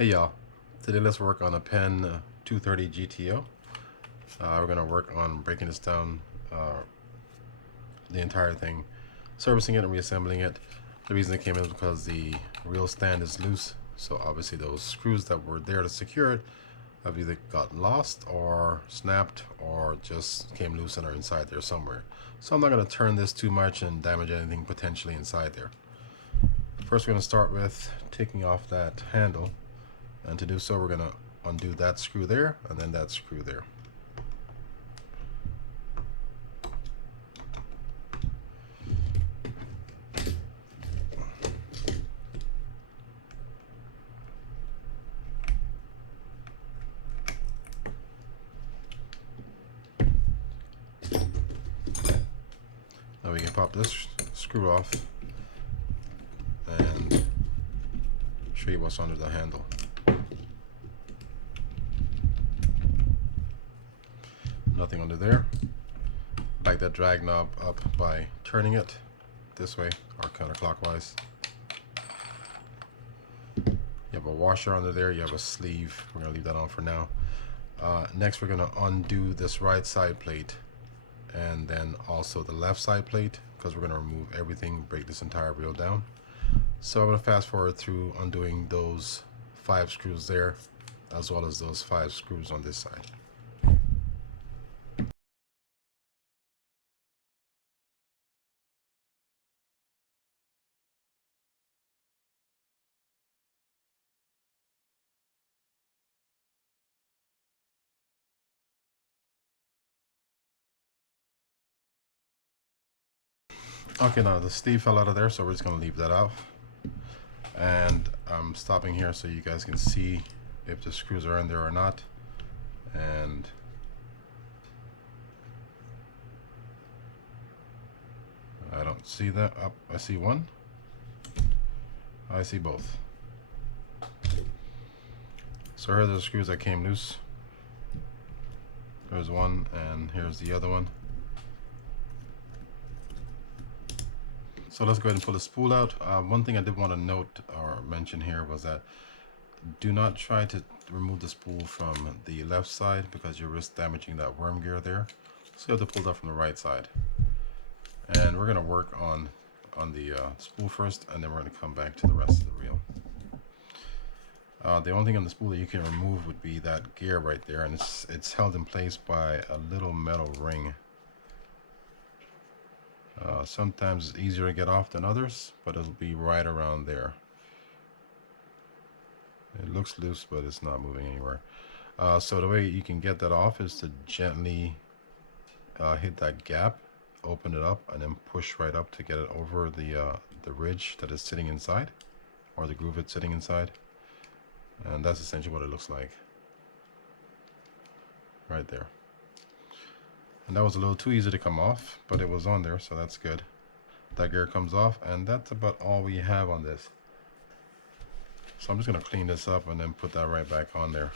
Hey y'all, today let's work on a Penn 230 GTO. We're going to work on breaking this down, the entire thing, servicing it and reassembling it. The reason it came in is because the reel stand is loose, so obviously those screws that were there to secure it have either gotten lost or snapped or just came loose and are inside there somewhere. So I'm not going to turn this too much and damage anything potentially inside there. First we're going to start with taking off that handle. And to do so, we're going to undo that screw there and then that screw there. Now we can pop this screw off and show you what's under the handle. Nothing under there. Back that drag knob up by turning it this way or counterclockwise. You have a washer under there, you have a sleeve. We're going to leave that on for now. Next we're going to undo this right side plate and then also the left side plate, because we're going to remove everything, break this entire reel down. So I'm going to fast forward through undoing those 5 screws there as well as those 5 screws on this side. Okay, now the sleeve fell out of there, so we're just going to leave that off. And I'm stopping here so you guys can see if the screws are in there or not. And I don't see that. Up, I see one. I see both. So here are the screws that came loose. There's one, and here's the other one. So let's go ahead and pull the spool out. One thing I did want to note or mention here was that do not try to remove the spool from the left side because you risk damaging that worm gear there. So you have to pull that from the right side. And we're going to work on the spool first, and then we're going to come back to the rest of the reel. The only thing on the spool that you can remove would be that gear right there, and it's held in place by a little metal ring. Sometimes it's easier to get off than others, but it'll be right around there. It looks loose, but it's not moving anywhere. So the way you can get that off is to gently hit that gap, open it up, and then push right up to get it over the ridge that is sitting inside, or the groove it's sitting inside. And that's essentially what it looks like right there. And that was a little too easy to come off, but it was on there, so that's good. That gear comes off, and that's about all we have on this. So I'm just going to clean this up and then put that right back on there.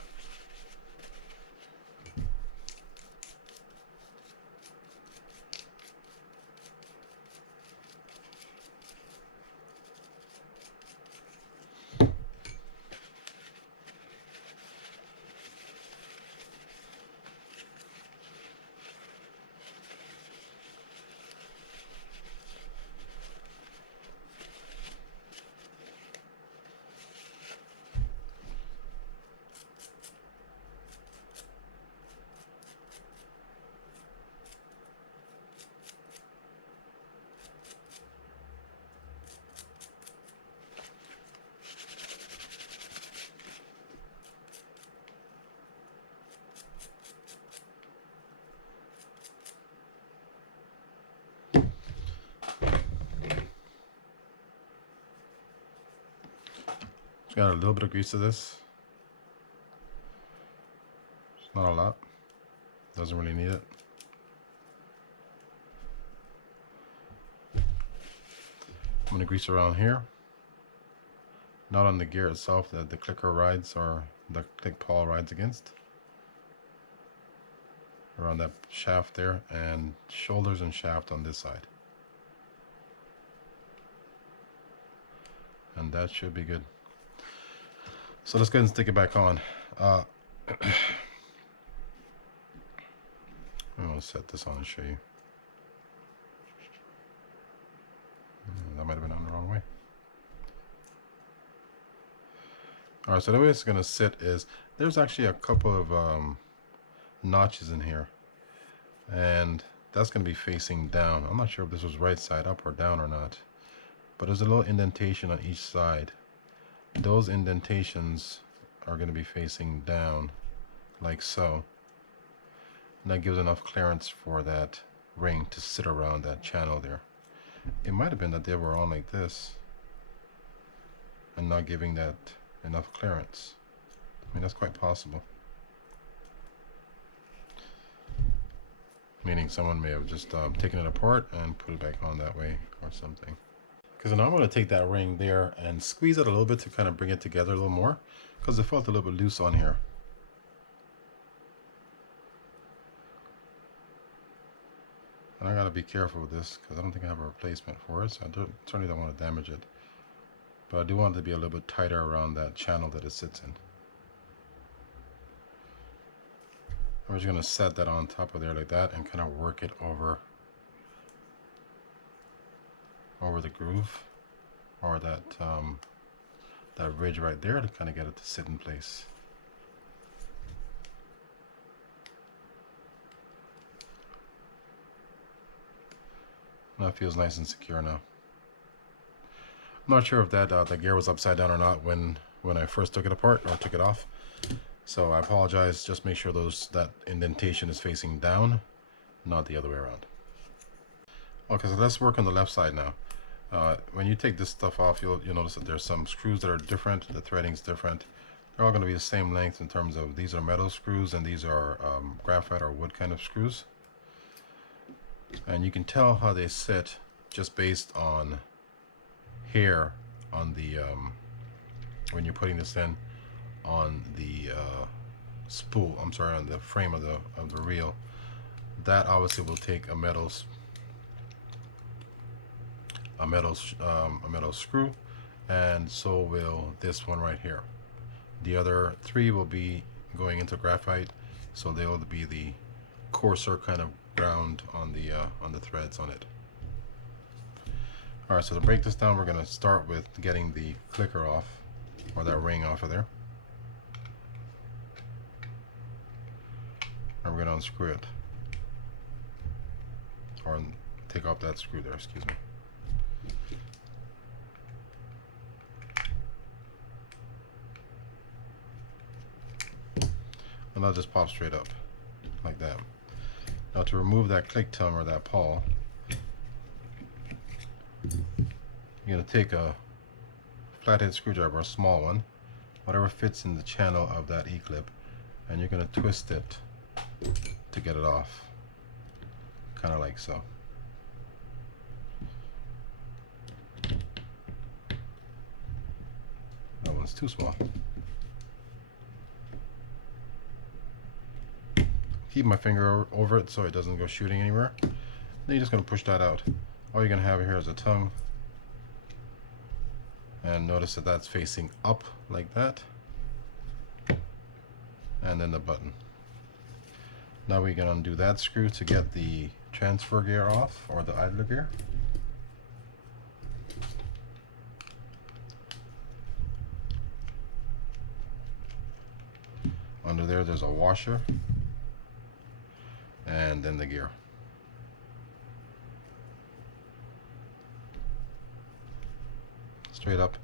Got a little bit of grease to this. It's not a lot. Doesn't really need it. I'm going to grease around here. Not on the gear itself that the clicker rides or the click pawl rides against. Around that shaft there, and shoulders and shaft on this side. And that should be good. So let's go ahead and stick it back on. I'm going to set this on and show you. That might have been on the wrong way. Alright, so the way it's going to sit is, there's actually a couple of notches in here. And that's going to be facing down. I'm not sure if this was right side up or down or not. But there's a little indentation on each side. Those indentations are going to be facing down, like so. And that gives enough clearance for that ring to sit around that channel there. It might have been that they were on like this and not giving that enough clearance. I mean, that's quite possible. Meaning someone may have just taken it apart and put it back on that way or something. Because now I'm going to take that ring there and squeeze it a little bit to kind of bring it together a little more, because it felt a little bit loose on here. And I got to be careful with this because I don't think I have a replacement for it, so I certainly don't want to damage it. But I do want it to be a little bit tighter around that channel that it sits in. I'm just going to set that on top of there like that and kind of work it over the groove, or that that ridge right there, to kind of get it to sit in place. Now it feels nice and secure now. I'm not sure if that the gear was upside down or not when I first took it apart or took it off. So I apologize. Just make sure that indentation is facing down, not the other way around. Okay, so let's work on the left side now. When you take this stuff off, you'll notice that there's some screws that are different. The threading's different. They're all going to be the same length in terms of, these are metal screws and these are graphite or wood kind of screws. And you can tell how they sit just based on hair on the when you're putting this in on the spool. I'm sorry, on the frame of the reel. That obviously will take a metal screw, and so will this one right here. The other three will be going into graphite, so they'll be the coarser kind of ground on the threads on it. All right, so to break this down, we're going to start with getting the clicker off, or that ring off of there, and we're going to unscrew it, or take off that screw there, excuse me. And that'll just pop straight up like that. Now to remove that click tongue or that pawl, you're going to take a flathead screwdriver, a small one, whatever fits in the channel of that E-clip, and you're going to twist it to get it off, kind of like so. That one's too small. Keep my finger over it so it doesn't go shooting anywhere. Then you're just going to push that out. All you're going to have here is a tongue. And notice that that's facing up like that. And then the button. Now we're going to undo that screw to get the transfer gear off, or the idler gear. Under there's a washer. And then the gear. Straight up.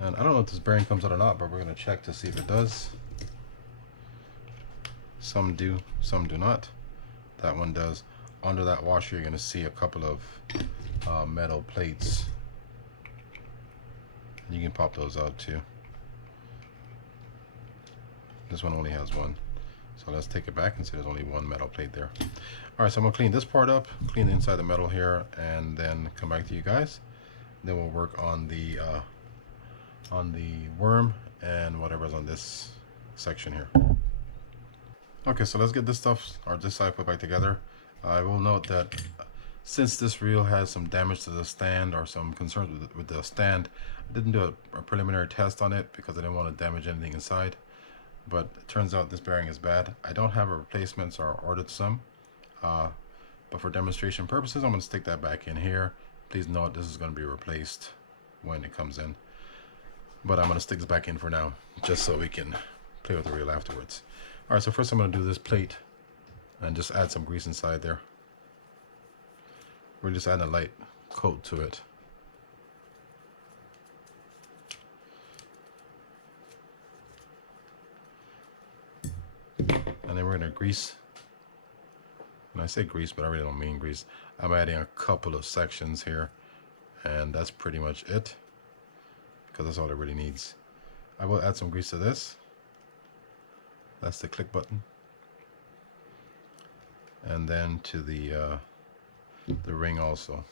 And I don't know if this bearing comes out or not, but we're going to check to see if it does. Some do, some do not. That one does. Under that washer, you're going to see a couple of metal plates. You can pop those out too. This one only has one. So let's take it back and see there's only one metal plate there. Alright, so I'm going to clean this part up, clean the inside of the metal here, and then come back to you guys. Then we'll work on the worm and whatever's on this section here. Okay, so let's get this stuff, or this side, put back together. I will note that Since this reel has some damage to the stand or some concerns with the stand, I didn't do a preliminary test on it because I didn't want to damage anything inside. But it turns out this bearing is bad. I don't have a replacement, so I ordered some. But for demonstration purposes, I'm going to stick that back in here. Please note this is going to be replaced when it comes in. But I'm going to stick this back in for now, just so we can play with the reel afterwards. Alright, so first I'm going to do this plate and just add some grease inside there. We're just adding a light coat to it. And then we're going to grease. And I say grease, but I really don't mean grease. I'm adding a couple of sections here, and that's pretty much it, because that's all it really needs. I will add some grease to this. That's the click button. And then to the ring also.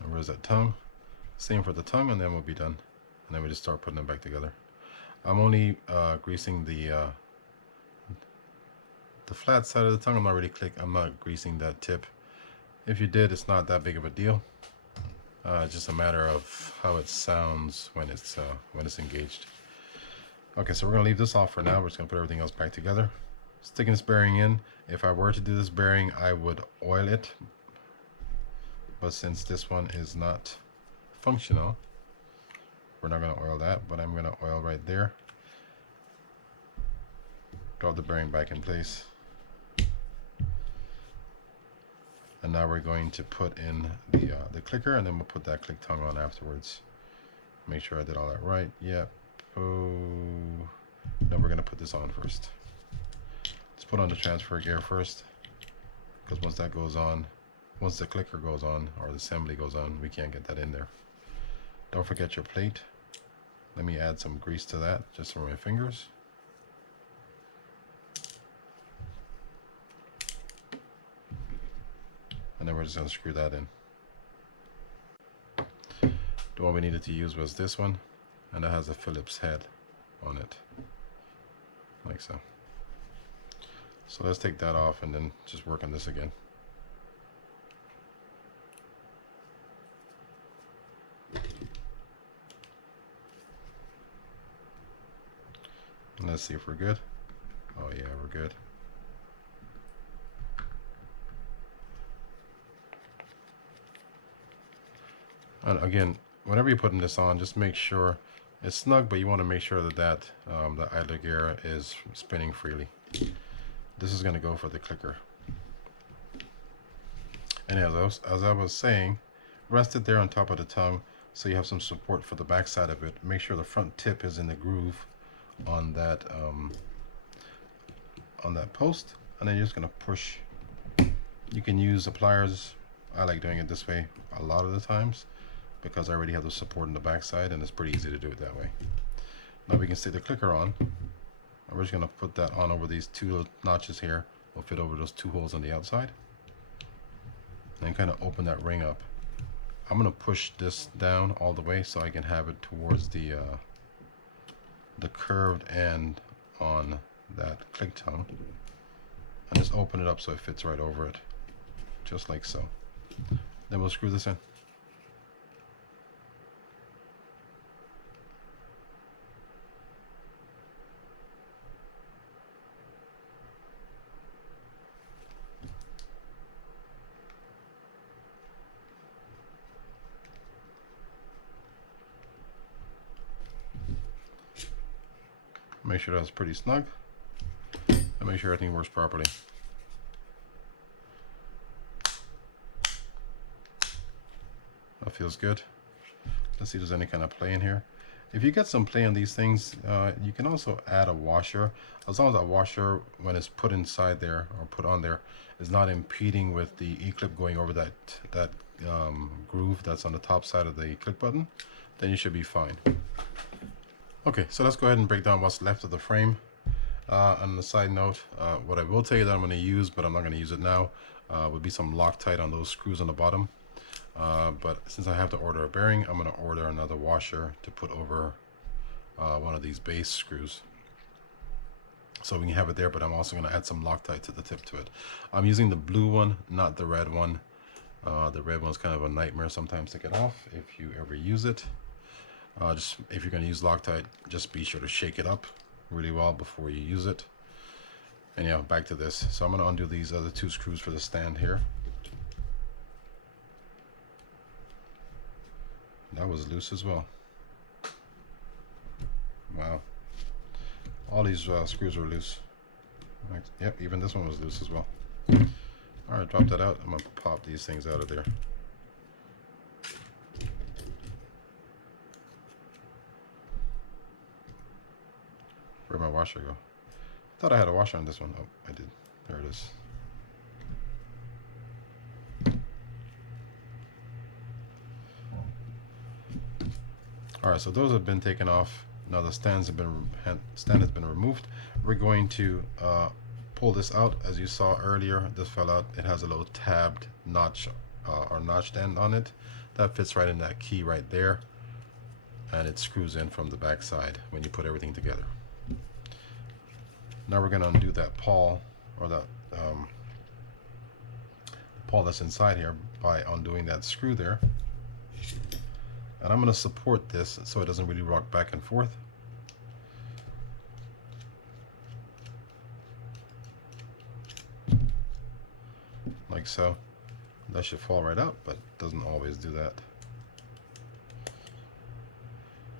And where's that tongue? Same for the tongue, and then we'll be done. And then we just start putting them back together. I'm only greasing the flat side of the tongue. I'm not greasing that tip. If you did, it's not that big of a deal. It's just a matter of how it sounds when it's engaged. Okay, so we're gonna leave this off for now. We're just gonna put everything else back together. Sticking this bearing in. If I were to do this bearing, I would oil it. But since this one is not functional, we're not going to oil that, but I'm going to oil right there. Drop the bearing back in place. And now we're going to put in the clicker, and then we'll put that click tongue on afterwards. Make sure I did all that right. Yep. Oh. Then we're going to put this on first. Let's put on the transfer gear first, because once that goes on, once the clicker goes on or the assembly goes on, we can't get that in there. Don't forget your plate. Let me add some grease to that just for my fingers. And then we're just going to screw that in. The one we needed to use was this one, and it has a Phillips head on it, like so. So let's take that off and then just work on this again. Let's see if we're good. Oh yeah, we're good. And again, whenever you're putting this on, just make sure it's snug, but you want to make sure that the idler gear is spinning freely. This is going to go for the clicker. And as I was saying, rest it there on top of the tongue so you have some support for the back side of it. Make sure the front tip is in the groove on that post, and then you're just going to push. You can use the pliers. I like doing it this way a lot of the times because I already have the support on the back side, and it's pretty easy to do it that way. Now we can stick the clicker on, and we're just going to put that on over these two notches here. Will fit over those two holes on the outside, and then kind of open that ring up. I'm going to push this down all the way so I can have it towards the curved end on that click tongue, and just open it up so it fits right over it, just like so. Then we'll screw this in. Make sure that's pretty snug, and make sure everything works properly. That feels good. Let's see if there's any kind of play in here. If you get some play on these things, you can also add a washer, as long as that washer, when it's put inside there or put on there, is not impeding with the E-clip going over that groove that's on the top side of the click button, then you should be fine. Okay, so let's go ahead and break down what's left of the frame. On the side note, what I will tell you that I'm going to use, but I'm not going to use it now, would be some Loctite on those screws on the bottom. But since I have to order a bearing, I'm going to order another washer to put over one of these base screws. So we can have it there, but I'm also going to add some Loctite to the tip to it. I'm using the blue one, not the red one. The red one's kind of a nightmare sometimes to get off if you ever use it. Just if you're going to use Loctite, just be sure to shake it up really well before you use it. And yeah, back to this. So I'm going to undo these other 2 screws for the stand here. That was loose as well. Wow. All these screws are loose. Right. Yep, even this one was loose as well. Alright, drop that out. I'm going to pop these things out of there. Where'd my washer go? I thought I had a washer on this one. Oh, I did. There it is. Alright, so those have been taken off. Now the stand has been removed. We're going to pull this out. As you saw earlier, this fell out. It has a little tabbed notch or notched end on it. That fits right in that key right there. And it screws in from the back side when you put everything together. Now we're going to undo that pawl, or that pawl that's inside here, by undoing that screw there. And I'm going to support this so it doesn't really rock back and forth. Like so. That should fall right out, but doesn't always do that.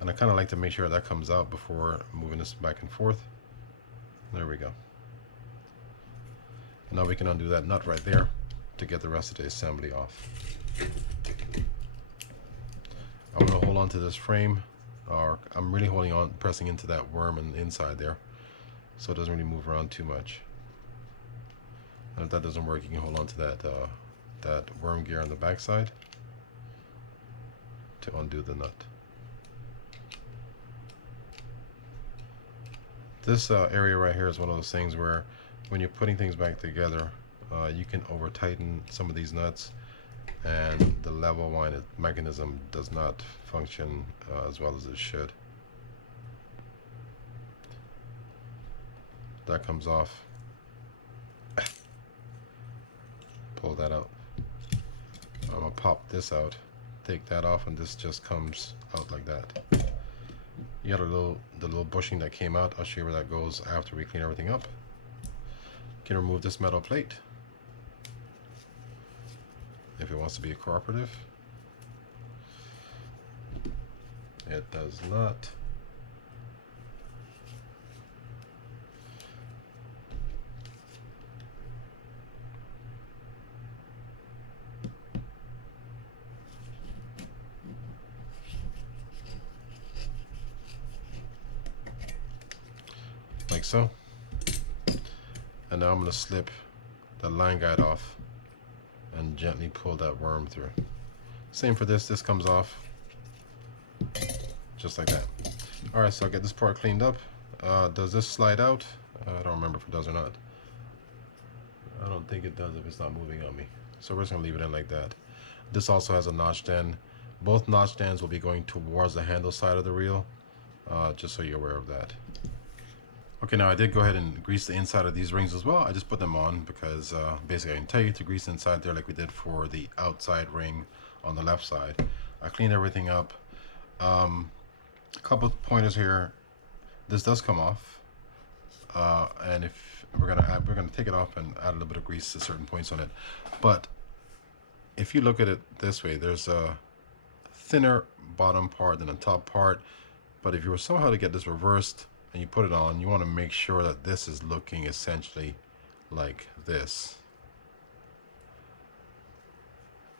And I kind of like to make sure that comes out before moving this back and forth. There we go. And now we can undo that nut right there to get the rest of the assembly off. I'm going to hold on to this frame, or I'm really holding on, pressing into that worm and inside there, so it doesn't really move around too much. And if that doesn't work, you can hold on to that worm gear on the back side to undo the nut. This area right here is one of those things where when you're putting things back together, you can over tighten some of these nuts, and the level wind mechanism does not function as well as it should. That comes off. Pull that out. I'm gonna pop this out, take that off, and this just comes out like that. You got the little bushing that came out. I'll show you where that goes after we clean everything up. You can remove this metal plate if it wants to be a cooperative. It does not. Like so. And now I'm going to slip the line guide off and gently pull that worm through. Same for this. This comes off just like that. Alright, so I'll get this part cleaned up. Does this slide out? I don't remember if it does or not. I don't think it does if it's not moving on me. So we're just going to leave it in like that. This also has a notched end. Both notched ends will be going towards the handle side of the reel, just so you're aware of that. Okay, now I did go ahead and grease the inside of these rings as well. I just put them on because basically I can tell you to grease inside there like we did for the outside ring on the left side. I cleaned everything up. A couple of pointers here. This does come off, and if we're gonna take it off and add a little bit of grease to certain points on it. But if you look at it this way, there's a thinner bottom part than the top part. But if you were somehow to get this reversed and you put it on, you want to make sure that this is looking essentially like this.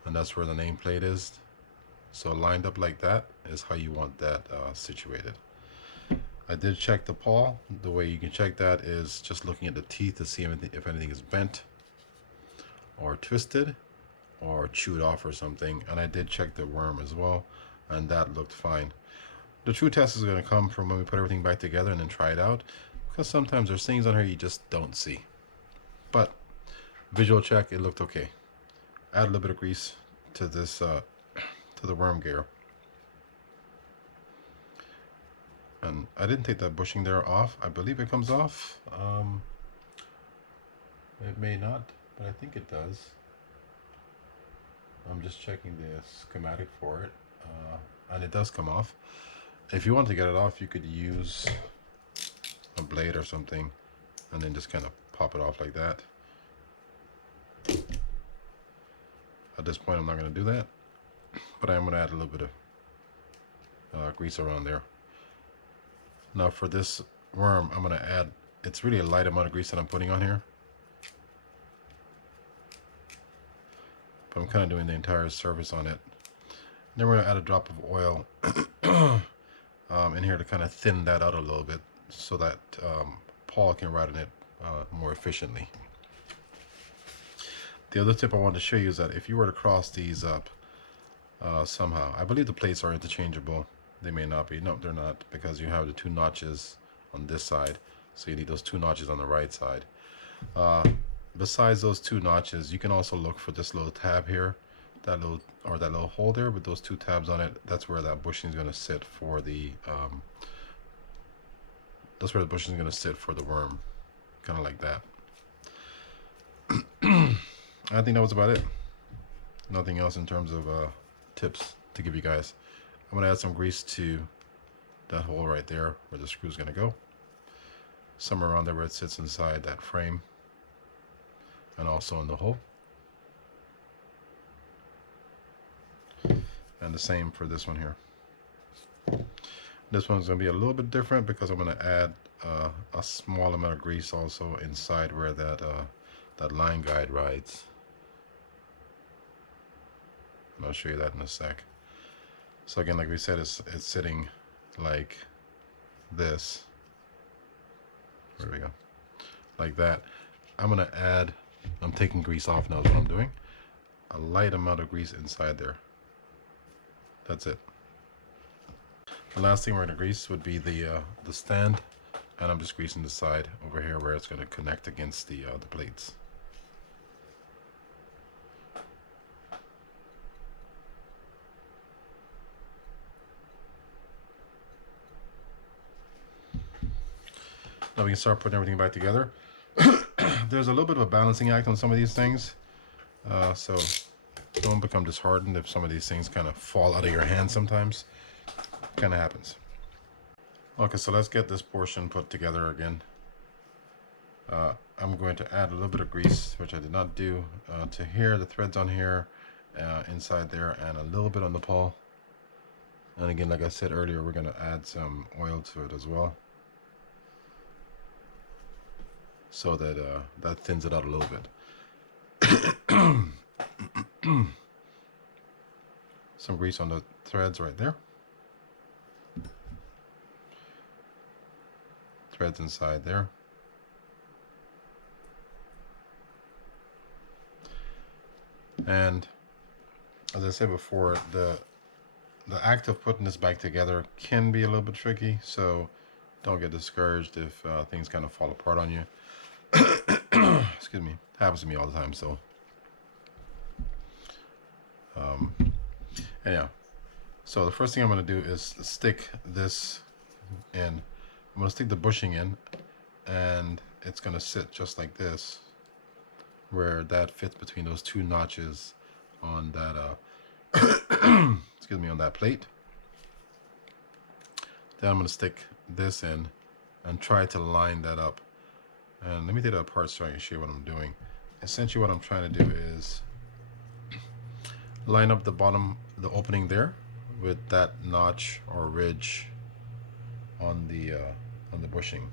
And that's where the nameplate is. So lined up like that is how you want that situated. I did check the pawl. The way you can check that is just looking at the teeth to see if anything is bent or twisted or chewed off or something. And I did check the worm as well, and that looked fine. The true test is going to come from when we put everything back together and then try it out, because sometimes there's things on here you just don't see. But visual check, it looked okay. Add a little bit of grease to this to the worm gear. And I didn't take that bushing there off. I believe it comes off. It may not, but I think it does. I'm just checking the schematic for it, and it does come off. If you want to get it off, you could use a blade or something and then just kind of pop it off like that. At this point I'm not going to do that, but I am going to add a little bit of grease around there. Now for this worm, I'm going to add, it's really a light amount of grease that I'm putting on here, but I'm kind of doing the entire surface on it. Then we're going to add a drop of oil in here to kind of thin that out a little bit so that Paul can ride in it more efficiently. The other tip I wanted to show you is that if you were to cross these up somehow, I believe the plates are interchangeable. They may not be. No, they're not, because you have the 2 notches on this side, so you need those 2 notches on the right side. Besides those 2 notches, you can also look for this little tab here, that little hole there with those 2 tabs on it. That's where that bushing is going to sit for the worm, kind of like that. I think that was about it. Nothing else in terms of tips to give you guys. I'm going to add some grease to that hole right there where the screw is going to go, somewhere around there where it sits inside that frame, and also in the hole. And the same for this one here. This one's going to be a little bit different because I'm going to add a small amount of grease also inside where that line guide rides. And I'll show you that in a sec. So again, like we said, it's sitting like this. There we go. Like that. I'm taking grease off now is what I'm doing. A light amount of grease inside there. That's it. The last thing we're going to grease would be the stand, and I'm just greasing the side over here where it's going to connect against the plates. Now we can start putting everything back together. There's a little bit of a balancing act on some of these things, so don't become disheartened if some of these things kind of fall out of your hand sometimes. Kind of happens. Okay, so let's get this portion put together again. I'm going to add a little bit of grease, which I did not do, to here, the threads on here, inside there, and a little bit on the pawl. And again, like I said earlier, we're going to add some oil to it as well, so that that thins it out a little bit. Some grease on the threads right there. Threads inside there. And as I said before, the act of putting this back together can be a little bit tricky, so don't get discouraged if things kind of fall apart on you. Excuse me. Happens to me all the time, so anyhow, so the first thing I'm going to do is stick this in. I'm going to stick the bushing in, and it's going to sit just like this, where that fits between those 2 notches on that excuse me, on that plate. Then I'm going to stick this in and try to line that up. And let me take that apart so I can show you what I'm doing. Essentially what I'm trying to do is line up the bottom, the opening there, with that notch or ridge on the bushing.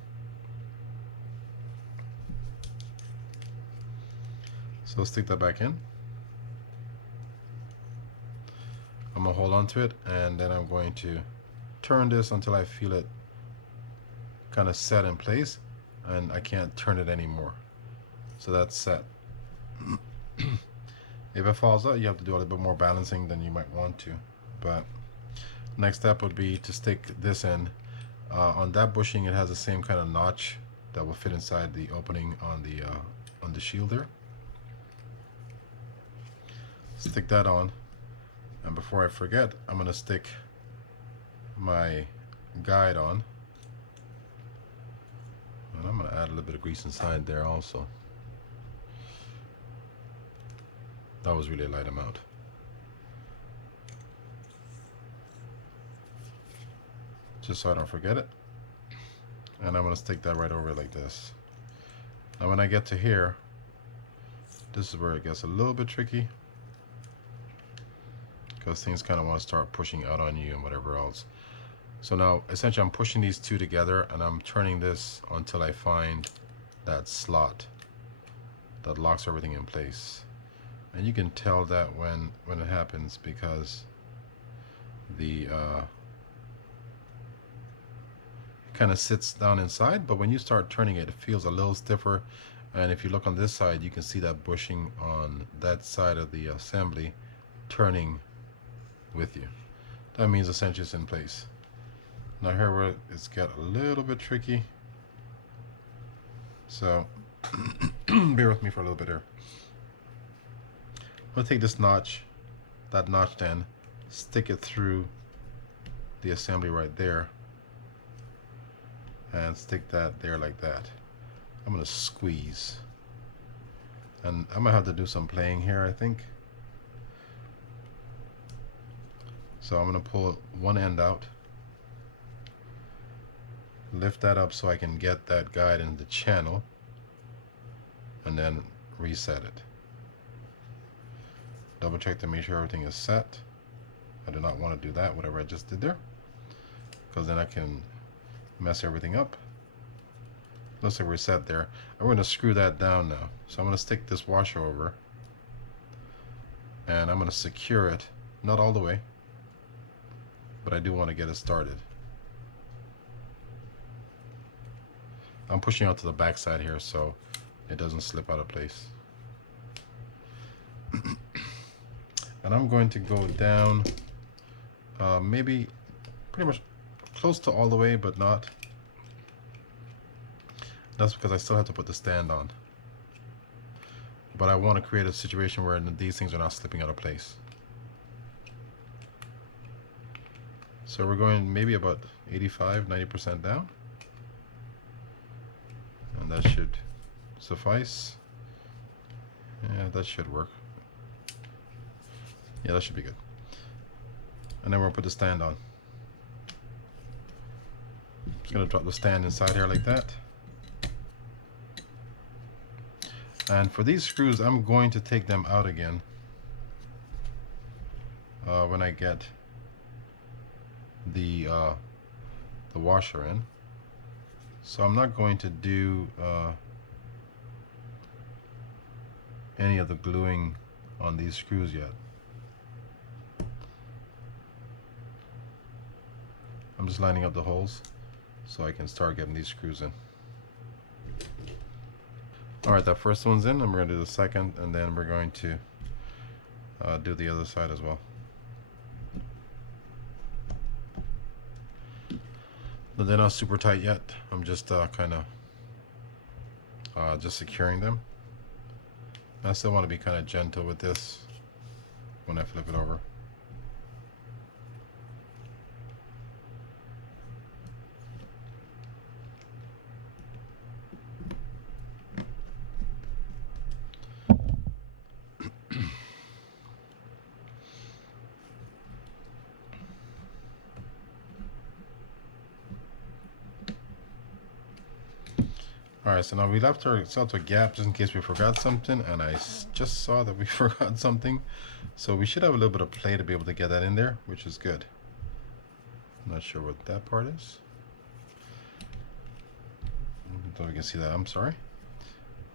So stick that back in. I'm gonna hold on to it, and then I'm going to turn this until I feel it kind of set in place, and I can't turn it anymore. So that's set. If it falls out, you have to do a little bit more balancing than you might want to. But next step would be to stick this in. On that bushing, it has the same kind of notch that will fit inside the opening on the shield there. Stick that on, and before I forget, I'm gonna stick my guide on. And I'm going to add a little bit of grease inside there also. That was really a light amount. Just so I don't forget it. And I'm going to stick that right over like this. Now when I get to here, this is where it gets a little bit tricky, because things kind of want to start pushing out on you and whatever else. So now essentially I'm pushing these two together and I'm turning this until I find that slot that locks everything in place. And you can tell that when it happens, because the kind of sits down inside, but when you start turning it, it feels a little stiffer. And if you look on this side, you can see that bushing on that side of the assembly turning with you. That means essentially it's in place. Now here where it's got a little bit tricky, so bear with me for a little bit here. I'm going to take this notch, that notched end, stick it through the assembly right there, and stick that there like that. I'm going to squeeze, and I'm going to have to do some playing here, I think. So I'm going to pull one end out, lift that up so I can get that guide in the channel, and then reset it. Double check to make sure everything is set. I do not want to do that, whatever I just did there, because then I can mess everything up. Looks like we're set there. I'm going to screw that down now. So I'm going to stick this washer over, and I'm going to secure it, not all the way, but I do want to get it started. I'm pushing out to the back side here so it doesn't slip out of place. And I'm going to go down maybe pretty much close to all the way, but not. That's because I still have to put the stand on. But I want to create a situation where these things are not slipping out of place. So we're going maybe about 85, 90% down. And that should suffice. Yeah, that should work. Yeah, that should be good. And then we'll put the stand on. Just gonna drop the stand inside here like that. And for these screws, I'm going to take them out again when I get the washer in. So I'm not going to do any of the gluing on these screws yet. I'm just lining up the holes so I can start getting these screws in. Alright, that first one's in, and we're going to do the second, and then we're going to do the other side as well. But they're not super tight yet. I'm just kind of just securing them. I still want to be kind of gentle with this when I flip it over. Alright, so now we left ourselves a gap just in case we forgot something, and I just saw that we forgot something. So we should have a little bit of play to be able to get that in there, which is good. I'm not sure what that part is. So we can see that, I'm sorry.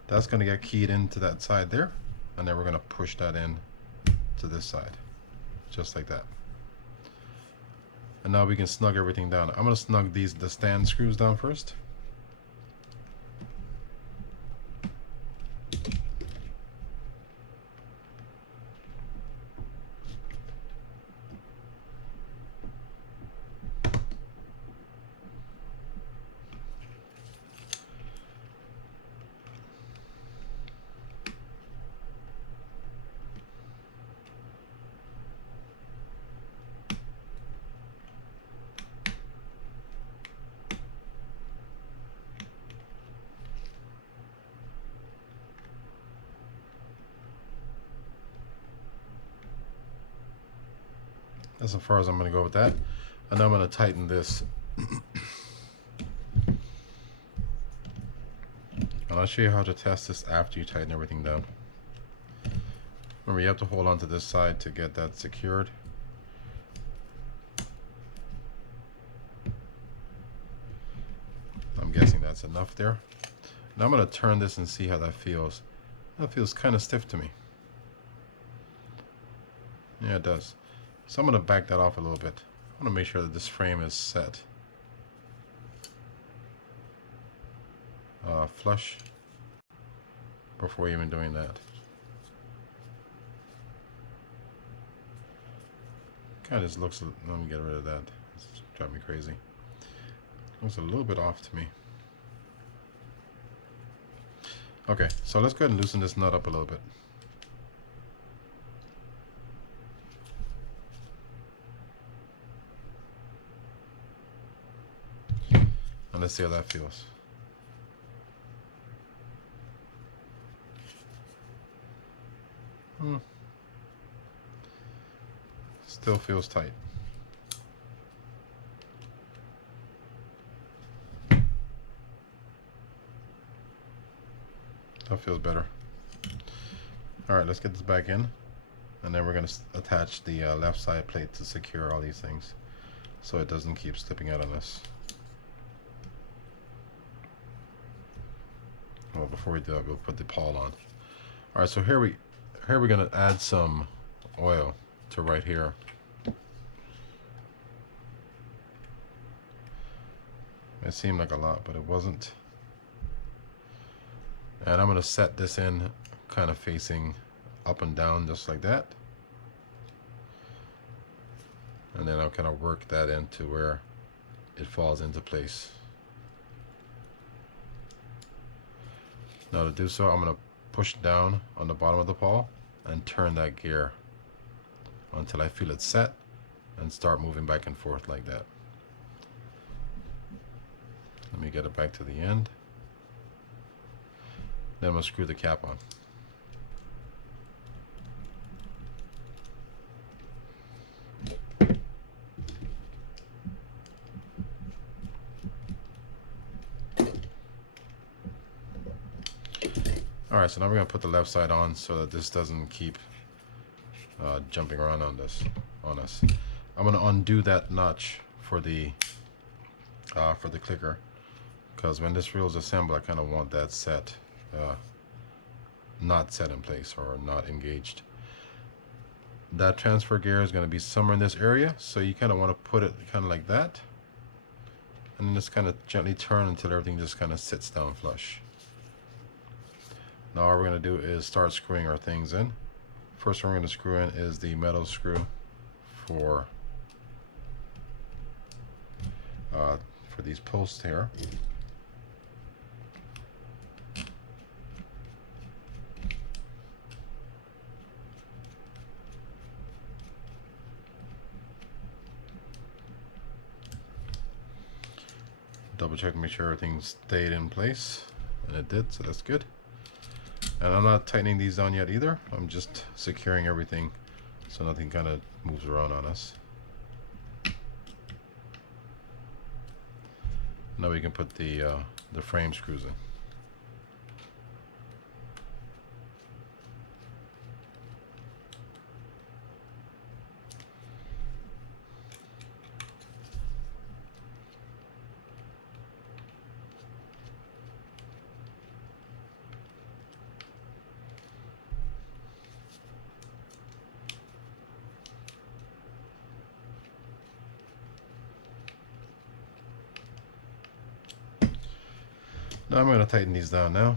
That's going to get keyed into that side there, and then we're going to push that in to this side, just like that. And now we can snug everything down. I'm going to snug the stand screws down first. That's as far as I'm going to go with that. And now I'm going to tighten this. And I'll show you how to test this after you tighten everything down. Remember, you have to hold on to this side to get that secured. I'm guessing that's enough there. Now I'm going to turn this and see how that feels. That feels kind of stiff to me. Yeah, it does. So I'm going to back that off a little bit. I want to make sure that this frame is set. Flush before even doing that. Kind of just looks, let me get rid of that. It's driving me crazy. Looks a little bit off to me. Okay, so let's go ahead and loosen this nut up a little bit. And let's see how that feels. Still feels tight. That feels better. Alright, let's get this back in. And then we're going to attach the left side plate to secure all these things so it doesn't keep slipping out on us. Well, before we do that, we'll put the pawl on. Alright, so here we're going to add some oil to right here. It seemed like a lot, but it wasn't. And I'm going to set this in kind of facing up and down just like that. And then I'll kind of work that into where it falls into place. Now to do so, I'm going to push down on the bottom of the pawl and turn that gear until I feel it set and start moving back and forth like that. Let me get it back to the end. Then we'll screw the cap on. Alright, so now we're going to put the left side on so that this doesn't keep jumping around on us. I'm going to undo that notch for the clicker, because when this reel is assembled, I kind of want that set, not set in place or not engaged. That transfer gear is going to be somewhere in this area, so you kind of want to put it kind of like that, and then just kind of gently turn until everything just kind of sits down flush. Now all we're going to do is start screwing our things in. First one we're going to screw in is the metal screw for these posts here. Double check to make sure everything stayed in place, and it did, so that's good. And I'm not tightening these down yet either. I'm just securing everything so nothing kind of moves around on us. Now we can put the frame screws in. Now I'm going to tighten these down now.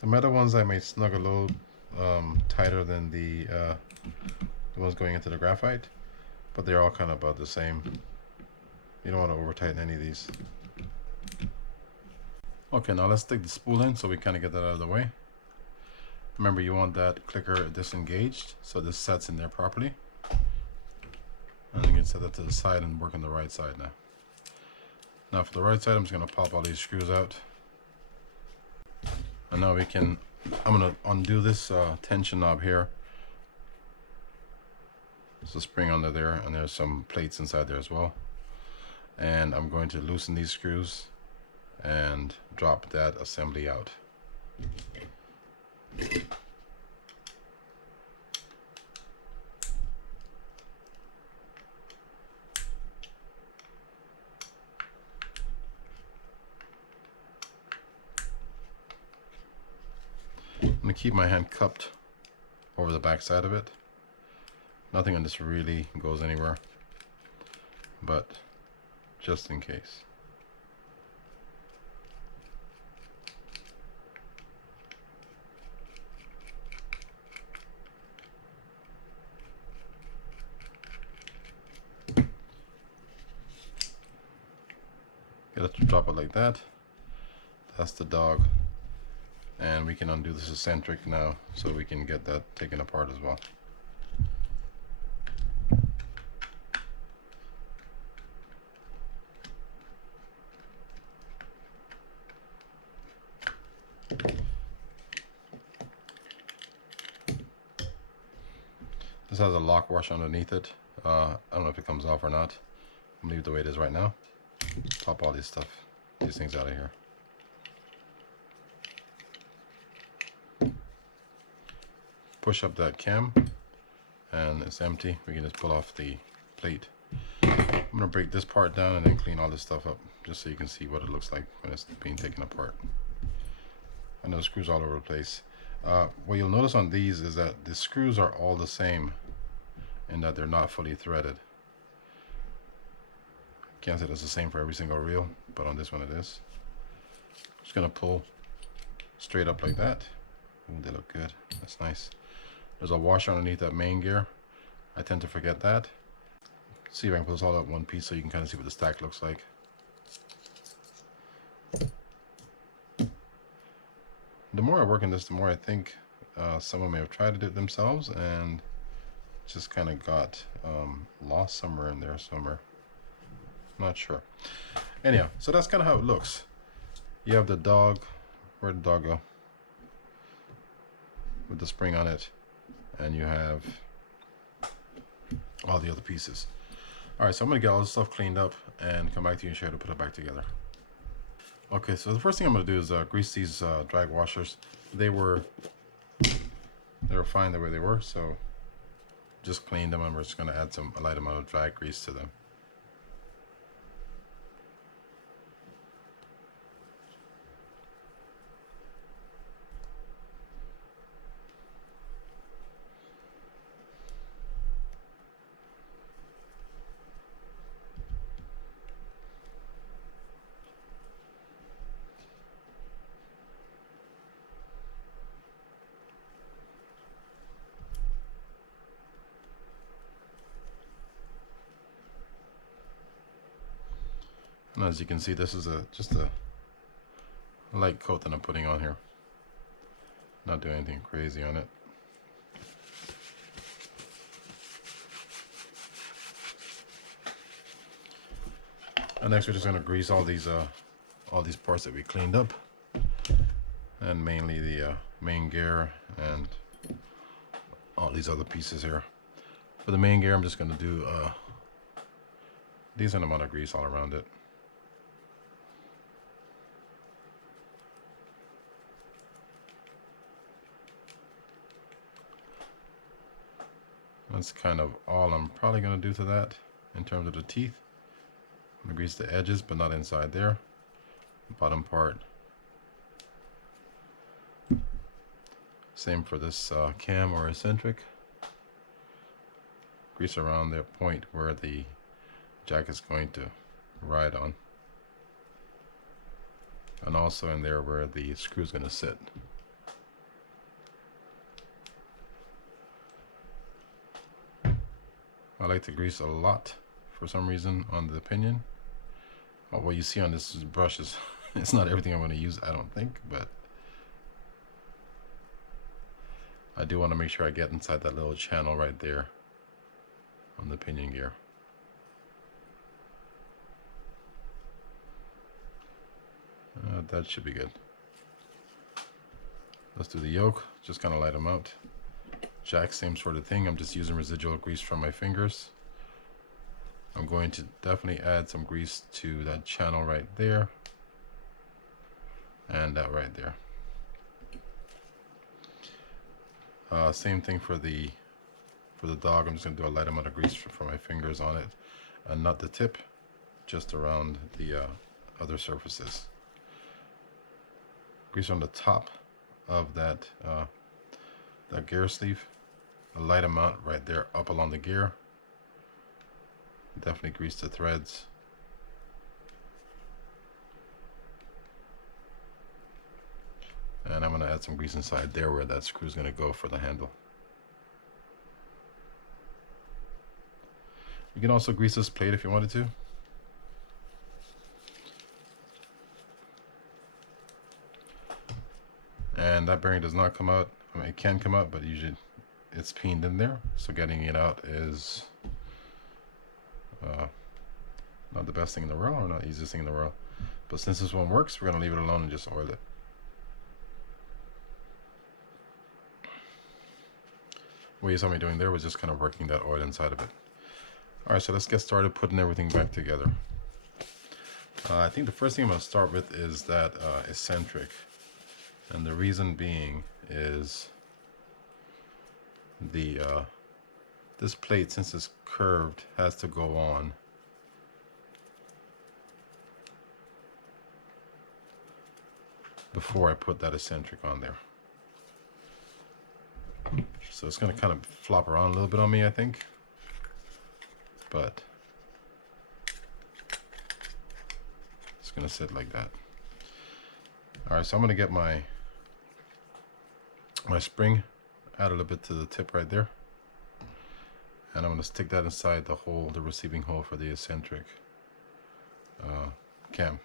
The metal ones I may snug a little tighter than the ones going into the graphite, but they're all kind of about the same. You don't want to over tighten any of these. Okay, now let's stick the spool in so we kind of get that out of the way. Remember, you want that clicker disengaged so this sets in there properly. And you can set that to the side and work on the right side now. Now for the right side, I'm just going to pop all these screws out. And now I'm going to undo this tension knob here. There's a spring under there, and there's some plates inside there as well. And I'm going to loosen these screws and drop that assembly out. I'm going to keep my hand cupped over the back side of it. Nothing on this really goes anywhere, but just in case. Let's drop it like that. That's the dog. And we can undo this eccentric now so we can get that taken apart as well. This has a lock wash underneath it. I don't know if it comes off or not. I'm gonna leave it the way it is right now. Pop all these things out of here. Push up that cam and it's empty. We can just pull off the plate. I'm gonna break this part down and then clean all this stuff up just so you can see what it looks like when it's being taken apart. I know screws all over the place. What you'll notice on these is that the screws are all the same in that they're not fully threaded. Can't say that's the same for every single reel, but on this one it is. Just gonna pull straight up like that. Ooh, they look good. That's nice. There's a washer underneath that main gear. I tend to forget that. See if I can put this all up in one piece so you can kind of see what the stack looks like. The more I work on this, the more I think someone may have tried to do it themselves and just kind of got lost somewhere in there somewhere. Not sure. Anyhow, so that's kind of how it looks. You have the dog. Where'd the dog go? With the spring on it. And you have all the other pieces. Alright, so I'm going to get all this stuff cleaned up and come back to you and show you how to put it back together. Okay, so the first thing I'm going to do is grease these drag washers. They were fine the way they were, so just cleaned them and we're just going to add a light amount of drag grease to them. And as you can see, this is just a light coat that I'm putting on here. Not doing anything crazy on it. And next we're just going to grease all these parts that we cleaned up, and mainly the main gear and all these other pieces here. For the main gear, I'm just going to do a decent amount of grease all around it. That's kind of all I'm probably going to do to that in terms of the teeth. I'm going to grease the edges, but not inside there. Bottom part. Same for this cam or eccentric. Grease around the point where the jack is going to ride on. And also in there where the screw is going to sit. I like to grease a lot for some reason on the pinion. What you see on this brush is it's not everything I'm going to use, I don't think, but I do want to make sure I get inside that little channel right there on the pinion gear. That should be good. Let's do the yoke, just kind of light them out. Jack, same sort of thing. I'm just using residual grease from my fingers. I'm going to definitely add some grease to that channel right there and that right there. Same thing for the dog. I'm just going to do a light amount of grease for my fingers on it, and not the tip, just around the other surfaces. Grease on the top of that gear sleeve, a light amount right there up along the gear. Definitely grease the threads. And I'm going to add some grease inside there where that screw is going to go for the handle. You can also grease this plate if you wanted to. And that bearing does not come out. I mean, it can come out, but usually it's pinned in there, so getting it out is not the best thing in the world, or not the easiest thing in the world. But since this one works, we're going to leave it alone and just oil it. What you saw me doing there was just kind of working that oil inside of it. Alright, so let's get started putting everything back together. I think the first thing I'm going to start with is that eccentric. And the reason being is this plate, since it's curved, has to go on before I put that eccentric on there. So it's going to kind of flop around a little bit on me, I think. But it's going to sit like that. Alright, so I'm going to get my spring, add a little bit to the tip right there. And I'm going to stick that inside the hole, the receiving hole for the eccentric cam.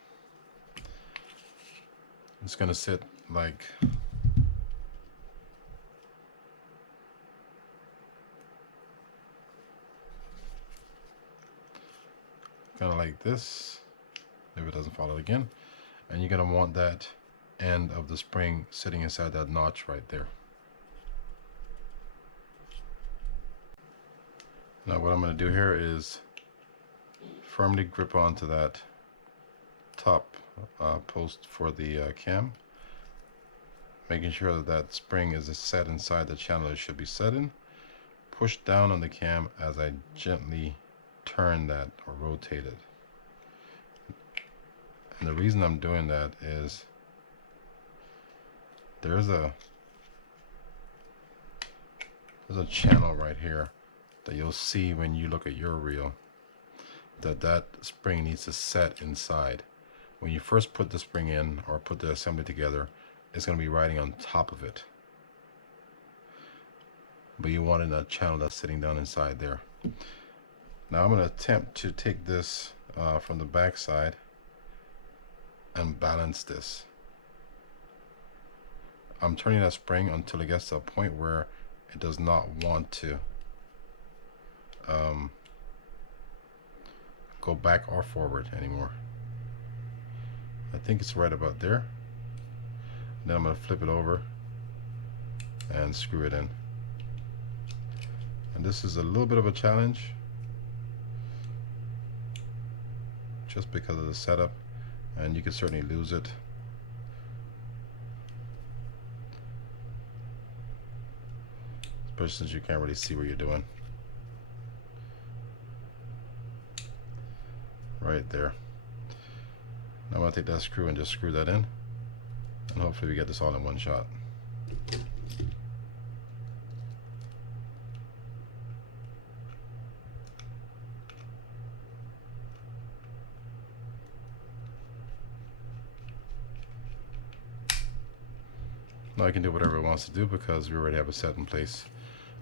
It's going to sit like kind of like this, if it doesn't fall out again. And you're going to want that end of the spring sitting inside that notch right there. Now what I'm going to do here is firmly grip onto that top post for the cam, making sure that that spring is set inside the channel it should be set in. Push down on the cam as I gently turn that or rotate it. And the reason I'm doing that is there's a channel right here that you'll see when you look at your reel, that spring needs to set inside. When you first put the spring in or put the assembly together, it's going to be riding on top of it, but you want it in that channel that's sitting down inside there. Now I'm going to attempt to take this from the back side and balance this. I'm turning that spring until it gets to a point where it does not want to go back or forward anymore. I think it's right about there. Then I'm going to flip it over and screw it in. And this is a little bit of a challenge just because of the setup, and you can certainly lose it. Especially since you can't really see what you're doing. Right there. Now I'm going to take that screw and just screw that in, and hopefully we get this all in one shot. Now I can do whatever it wants to do because we already have it set in place.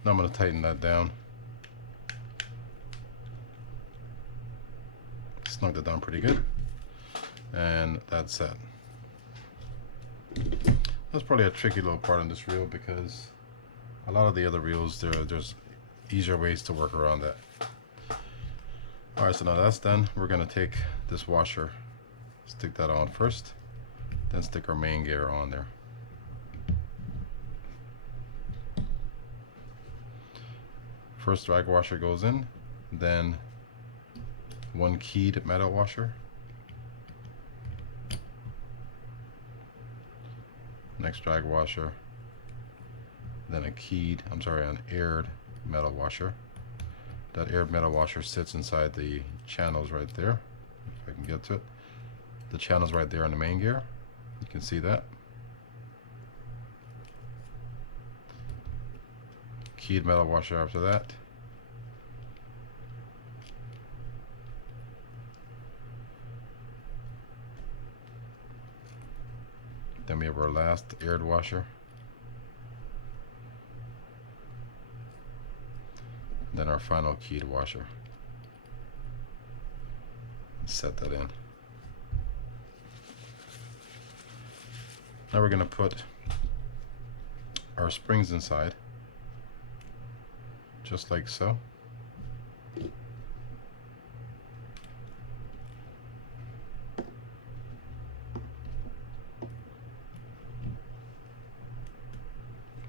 Now I'm going to tighten that down. Snug that down pretty good. And that's set. That's probably a tricky little part on this reel because a lot of the other reels, there's easier ways to work around that. Alright, so now that's done. We're going to take this washer, stick that on first, then stick our main gear on there. First drag washer goes in, then one keyed metal washer, next drag washer, then an aired metal washer. That aired metal washer sits inside the channels right there, if I can get to it. The channel's right there on the main gear. You can see that. Keyed metal washer after that. Then we have our last aired washer. Then our final keyed washer. Set that in. Now we're going to put our springs inside, just like so.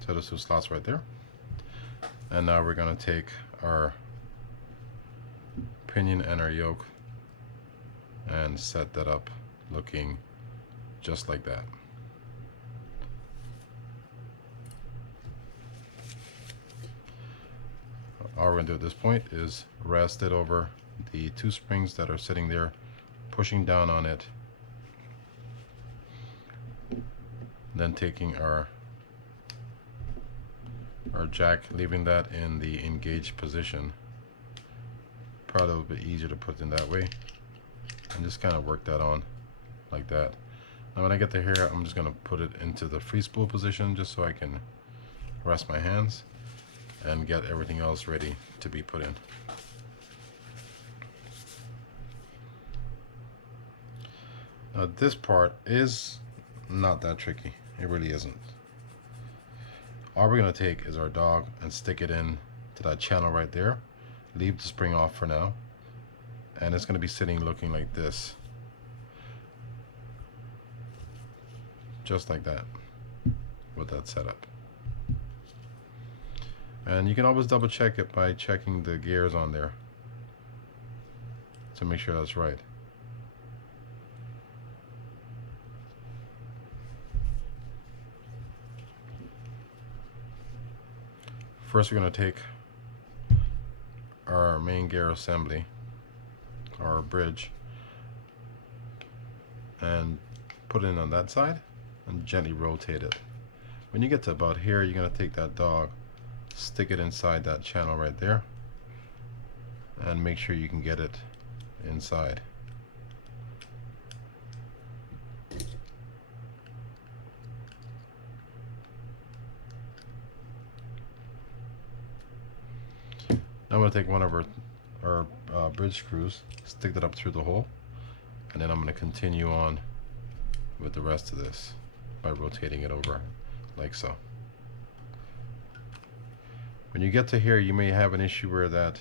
So there's 2 slots right there. And now we're going to take our pinion and our yoke and set that up looking just like that. All we're going to do at this point is rest it over the 2 springs that are sitting there, pushing down on it, then taking our jack, leaving that in the engaged position. Probably a little bit easier to put in that way, and just kind of work that on like that. Now when I get to here, I'm just going to put it into the free spool position just so I can rest my hands and get everything else ready to be put in. Now this part is not that tricky. It really isn't. All we're going to take is our dog and stick it in to that channel right there. Leave the spring off for now. And it's going to be sitting looking like this. Just like that. With that setup. And you can always double check it by checking the gears on there to make sure that's right. First we're going to take our main gear assembly, our bridge, and put it in on that side and gently rotate it. When you get to about here, you're going to take that dog, stick it inside that channel right there, and make sure you can get it inside. I'm going to take one of our bridge screws, stick that up through the hole, and then I'm going to continue on with the rest of this by rotating it over like so. When you get to here, you may have an issue where that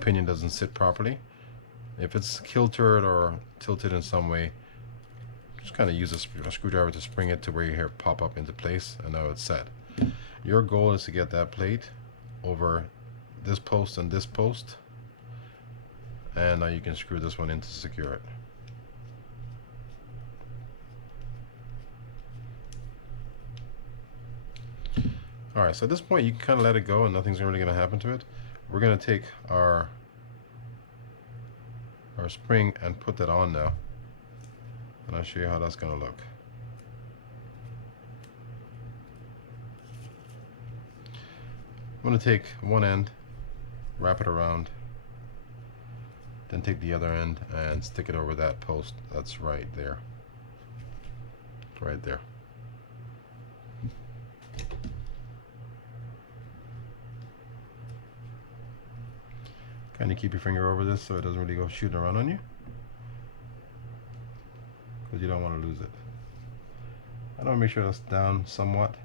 pinion doesn't sit properly. If it's kiltered or tilted in some way, just kind of use a screwdriver to spring it to where you hear it pop up into place, and now it's set. Your goal is to get that plate over this post and this post, and now you can screw this one in to secure it. Alright, so at this point you can kind of let it go and nothing's really going to happen to it. We're going to take our spring and put that on now, and I'll show you how that's going to look. I'm going to take one end, wrap it around, then take the other end and stick it over that post that's right there. Right there. Kind of keep your finger over this so it doesn't really go shooting around on you, because you don't want to lose it. I want to make sure that's down somewhat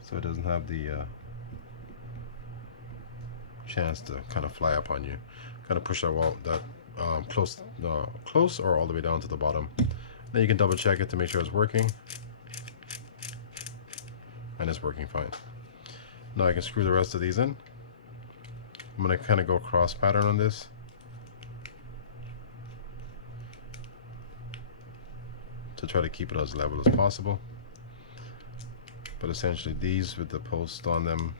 so it doesn't have the chance to kind of fly up on you. Kind of push that close or all the way down to the bottom. Then you can double check it to make sure it's working, and it's working fine. Now I can screw the rest of these in. I'm going to kind of go cross pattern on this. To try to keep it as level as possible. But essentially these with the post on them,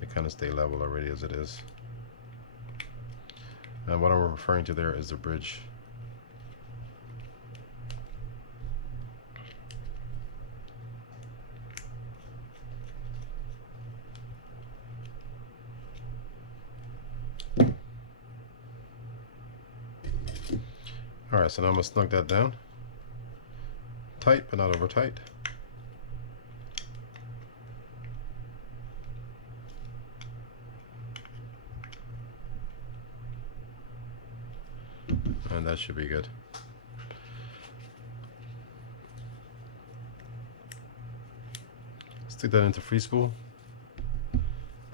they kind of stay level already as it is. And what I'm referring to there is the bridge. Alright, so now I'm going to snug that down. Tight, but not over tight. And that should be good. Stick that into free spool.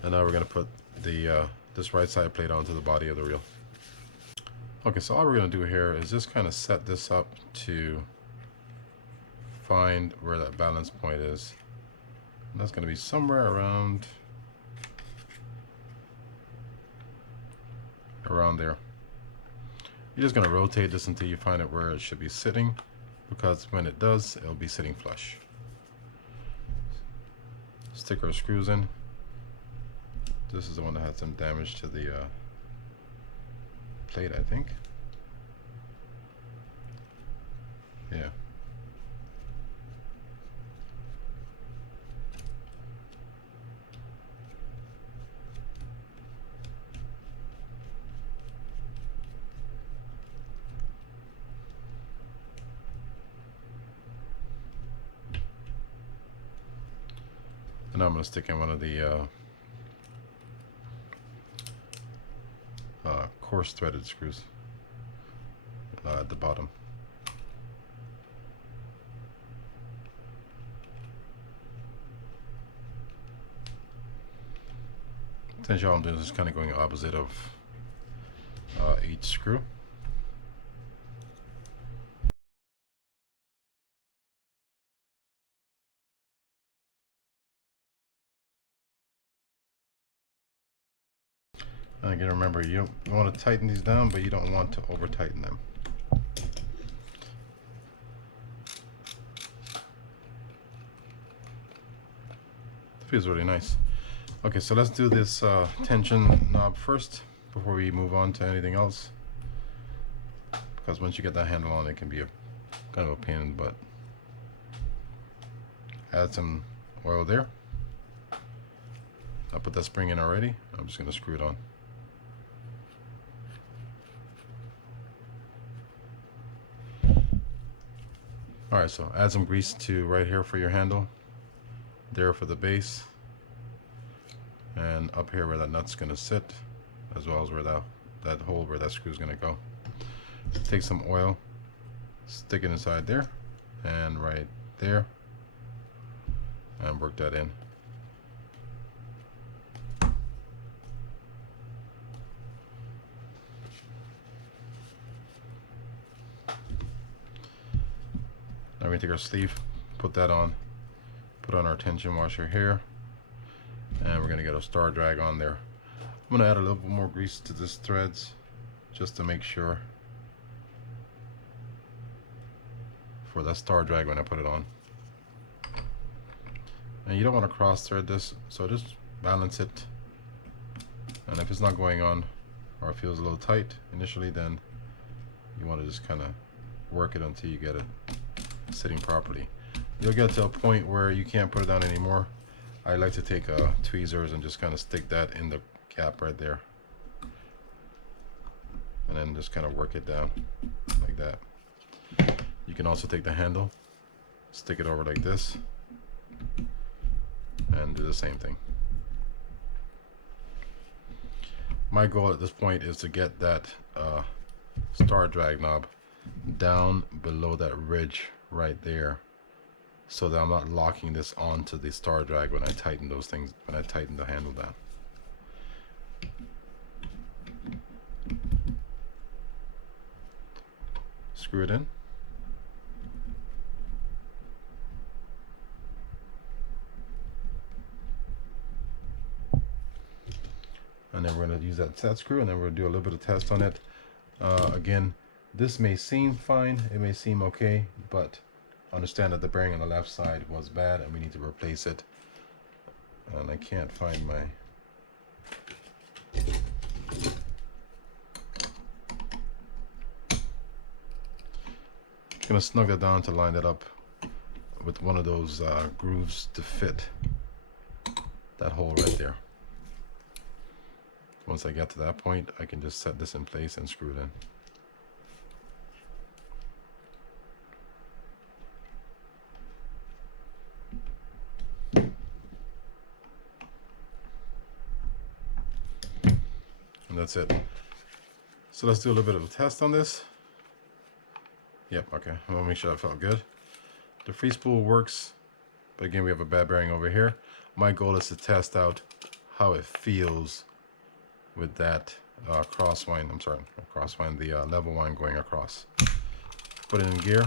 And now we're going to put the this right side plate onto the body of the reel. Okay, so all we're going to do here is just kind of set this up to find where that balance point is. And that's going to be somewhere around there. You're just going to rotate this until you find it where it should be sitting, because when it does, it'll be sitting flush. Stick our screws in. This is the one that had some damage to the plate, I think. Yeah. And now I'm going to stick in one of the coarse threaded screws at the bottom. Essentially all I'm doing is just kind of going opposite of each screw. And again, remember, you want to tighten these down, but you don't want to over tighten them. It feels really nice. Okay, so let's do this tension knob first before we move on to anything else, because once you get that handle on, it can be a kind of a pain in the butt. Add some oil there. I put that spring in already. I'm just going to screw it on. Alright, so add some grease to right here for your handle, there for the base, and up here where that nut's going to sit, as well as where that hole where that screw is going to go. Take some oil, stick it inside there, and right there, and work that in. Now we're going to take our sleeve, put that on, put on our tension washer here, and we're going to get a star drag on there. I'm going to add a little bit more grease to this threads just to make sure for that star drag when I put it on. And you don't want to cross thread this, so just balance it, and if it's not going on or it feels a little tight initially, then you want to just kind of work it until you get it sitting properly. You'll get to a point where you can't put it down anymore. I like to take tweezers and just kind of stick that in the gap right there, and then just kind of work it down like that. You can also take the handle, stick it over like this, and do the same thing. My goal at this point is to get that star drag knob down below that ridge right there, so that I'm not locking this onto the star drag when I tighten those things, when I tighten the handle down. screw it in. And then we're going to use that set screw, and then we'll do a little bit of test on it. Again, this may seem fine, it may seem okay, but understand that the bearing on the left side was bad and we need to replace it. And I can't find my... Gonna snug that down to line it up with one of those grooves to fit that hole right there. Once I get to that point, I can just set this in place and screw it in. And that's it. So let's do a little bit of a test on this. Yep, okay. I want to make sure that felt good. The free spool works, but again, we have a bad bearing over here. My goal is to test out how it feels with that crosswind. I'm sorry, crosswind, the level wind going across. Put it in gear.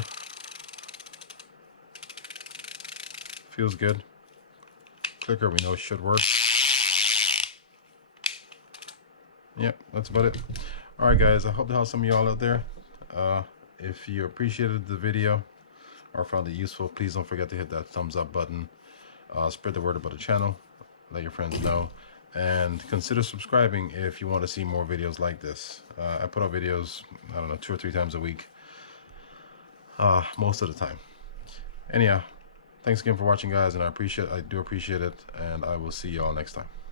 Feels good. Clicker, we know should work. Yep, that's about it. All right, guys. I hope to help some of y'all out there. If you appreciated the video or found it useful, please don't forget to hit that thumbs up button. Spread the word about the channel. Let your friends know. And consider subscribing if you want to see more videos like this. I put out videos, I don't know, 2 or 3 times a week. Most of the time. Anyhow, thanks again for watching, guys, and I do appreciate it, and I will see you all next time.